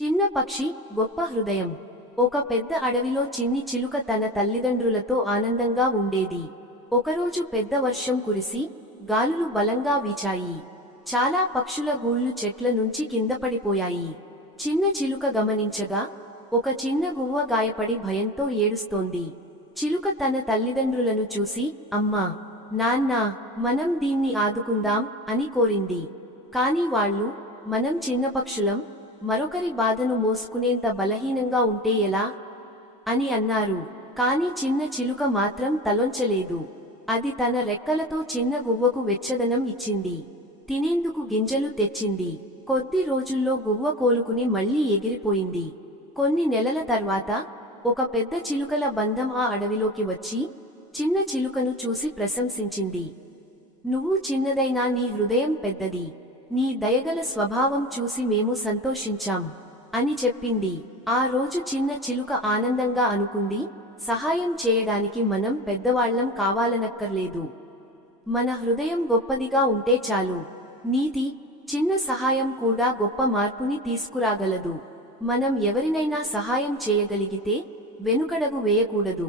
చిన్న పక్షి గొప్ప హృదయం. ఒక పెద్ద అడవిలో చిన్ని చిలుక తన తల్లిదండ్రులతో ఆనందంగా ఉండేది. ఒకరోజు పెద్ద వర్షం కురిసి గాలులు బలంగా వీచాయి. చాలా పక్షుల గూళ్లు చెట్ల నుంచి కింద పడిపోయాయి. చిన్న చిలుక గమనించగా ఒక చిన్న గువ్వ గాయపడి భయంతో ఏడుస్తోంది. చిలుక తన తల్లిదండ్రులను చూసి, అమ్మా, నాన్నా, మనం దీన్ని ఆదుకుందాం అని కోరింది. కాని వాళ్ళు, మనం చిన్న పక్షులం, మరొకరి బాధను మోసుకునేంత బలహీనంగా ఉంటే ఎలా అని అన్నారు. కాని చిన్న చిలుక మాత్రం తలొంచలేదు. అది తన రెక్కలతో చిన్న గువ్వకు వెచ్చదనం ఇచ్చింది. తినేందుకు గింజలు తెచ్చింది. కొద్ది రోజుల్లో గువ్వ కోలుకుని మళ్లీ ఎగిరిపోయింది. కొన్ని నెలల తర్వాత ఒక పెద్ద చిలుకల బంధం ఆ అడవిలోకి వచ్చి చిన్న చిలుకను చూసి ప్రశంసించింది. నువ్వు చిన్నదైనా నీ హృదయం పెద్దది. నీ దయగల స్వభావం చూసి మేము సంతోషించాం అని చెప్పింది. ఆ రోజు చిన్న చిలుక ఆనందంగా అనుకుంది, సహాయం చేయడానికి మనం పెద్దవాళ్లం కావాలనక్కర్లేదు. మన హృదయం గొప్పదిగా ఉంటే చాలు. నీతి, చిన్న సహాయం కూడా గొప్ప మార్పుని తీసుకురాగలదు. మనం ఎవరినైనా సహాయం చేయగలిగితే వెనుకడుగు వేయకూడదు.